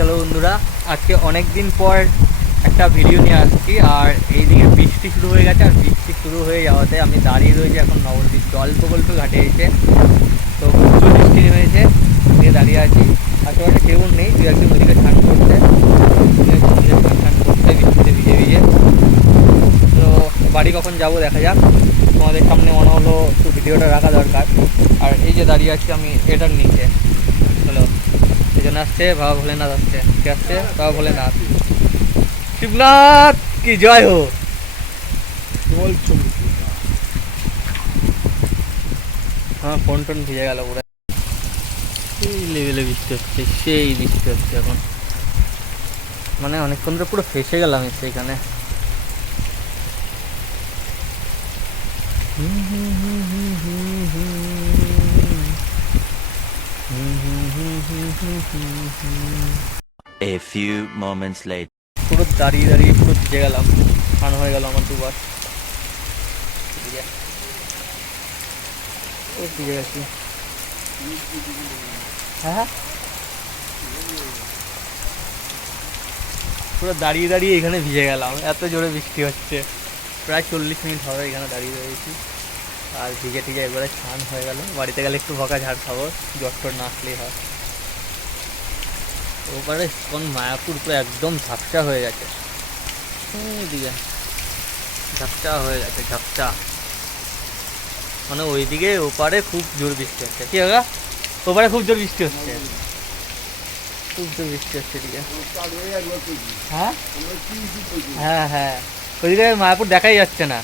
চলো বন্ধুরা, আজকে অনেক দিন পর একটা ভিডিও নিয়ে আসছি, আর এইদিকে বৃষ্টি শুরু হয়ে গেছে, আর বৃষ্টি শুরু হয়ে যাওয়াতে আমি দাঁড়িয়ে রয়েছি এখন নবদ্বীপ জল প্রকল্প ঘাটে এসে। তো প্রচুর বৃষ্টি নেমেছে দিয়ে দাঁড়িয়ে আছি। আশেপাশে কেউ নেই, দু একদিন ওদিকে স্নান করতে স্নান করতে বৃষ্টিতে ভিজে ভিজে। তো বাড়ি কখন যাব দেখা যাক। তোমাদের সামনে মনে হলো একটু ভিডিওটা রাখা দরকার। আর এই যে দাঁড়িয়ে আছি আমি এটার নিচে। আসছে বাবা ভোলেনাথ আসছে। কে আসছে? বাবা ভোলেনাথ। শিবনাথ কি জয় হো হ্যাঁ ফোন টোন ভিজে গেল পুরো। সেই লেভেলে বৃষ্টি হচ্ছে সেই বৃষ্টি হচ্ছে এখন। মানে অনেকক্ষণ ধরে পুরো ফেসে গেলাম সেইখানে A few moments later. পুরো দাঁড়িয়ে দাঁড়িয়ে পুরো ভিজে গেলাম। স্নান হয়ে গেল আমার দুবার। ভিজে গেছি। হ্যাঁ পুরো দাঁড়িয়ে দাঁড়িয়ে এখানে ভিজে গেলাম। এত জোরে বৃষ্টি হচ্ছে। প্রায় চল্লিশ মিনিট হবে এখানে দাঁড়িয়ে রয়েছি। আর ভিজে টিজে একবারে স্নান হয়ে গেল। বাড়িতে গেলে একটু বকা ঝাড় খাব। জ্বর টর না আসলেই হয়। ওপারে কোন মায়াপুর পুরো একদম ঝাপসা হয়ে গেছে। ওইদিকে ঝাপসা হয়ে গেছে, ঝাপসা। মানে ওইদিকে ওপারে খুব জোর বৃষ্টি হচ্ছে। কি হবে ওপারে খুব জোর বৃষ্টি হচ্ছে। খুব জোর বৃষ্টি হচ্ছে এদিকে। হ্যাঁ? হ্যাঁ হ্যাঁ। ওইদিকে মায়াপুর দেখাই যাচ্ছে না।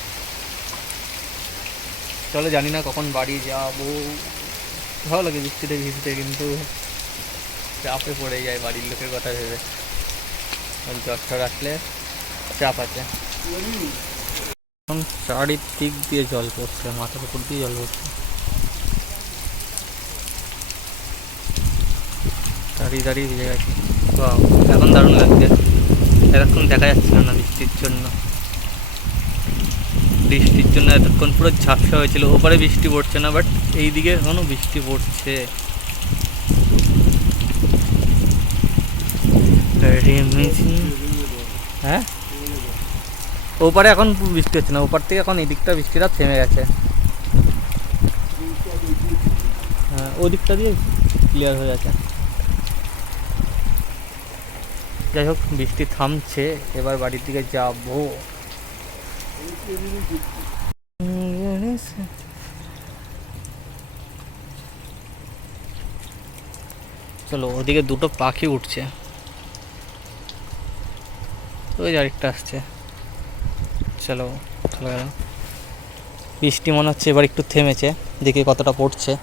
চলো জানি না কখন বাড়ি যাব। ভালো লাগে বৃষ্টিতে ভিজতে কিন্তু। চাপে পড়ে যায় বাড়ির লোকের কথা ভেবে। কারণ জ্বর টর চাপ আছে। এখন চারিদিক দিয়ে জল পড়ছে, মাথার উপর দিয়ে জল পড়ছে। দাঁড়িয়ে দাঁড়িয়ে ভিজে গেছে। এখন দারুণ লাগছে। এতক্ষণ দেখা যাচ্ছিল না বৃষ্টির জন্য। বৃষ্টির জন্য এতক্ষণ পুরো ঝাপসা হয়েছিল। ওপারে বৃষ্টি পড়ছে না, বাট এইদিকে এখনও বৃষ্টি পড়ছে। হ্যাঁ? ওপারে এখন বৃষ্টি হচ্ছে না, ওপার থেকে এখন এই দিকটা বৃষ্টিটা থেমে গেছে। হ্যাঁ ওদিকটা দিয়ে ক্লিয়ার হয়ে গেছে। যাই হোক, বৃষ্টি থামছে, এবার বাড়ির দিকে যাব। চলো, ওদিকে দুটো পাখি উঠছে। ওই যে আরেকটা আসছে। চলো, চলে গেল বৃষ্টি মনে হচ্ছে এবার একটু থেমেছে, দেখি কতটা পড়ছে।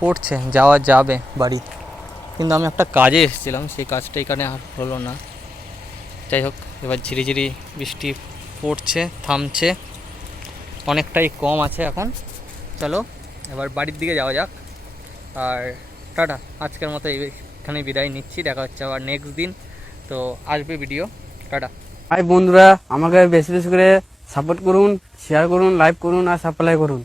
পড়ছে, যাওয়া যাবে বাড়ি। কিন্তু আমি একটা কাজে এসেছিলাম, সেই কাজটা এখানে আর হলো না। যাই হোক, এবার ঝিরিঝিরি বৃষ্টি পড়ছে, থামছে। অনেকটাই কম আছে এখন। চলো, এবার বাড়ির দিকে যাওয়া যাক। আর টাটা, আজকের মতো এখানে বিদায় নিচ্ছি, দেখা হচ্ছে আবার নেক্সট দিন। তো আসবে ভিডিও টাটা। হাই বন্ধুরা, আমাকে বেশি বেশি করে সাপোর্ট করুন শেয়ার করুন লাইক করুন আর সাপ্লাই করুন।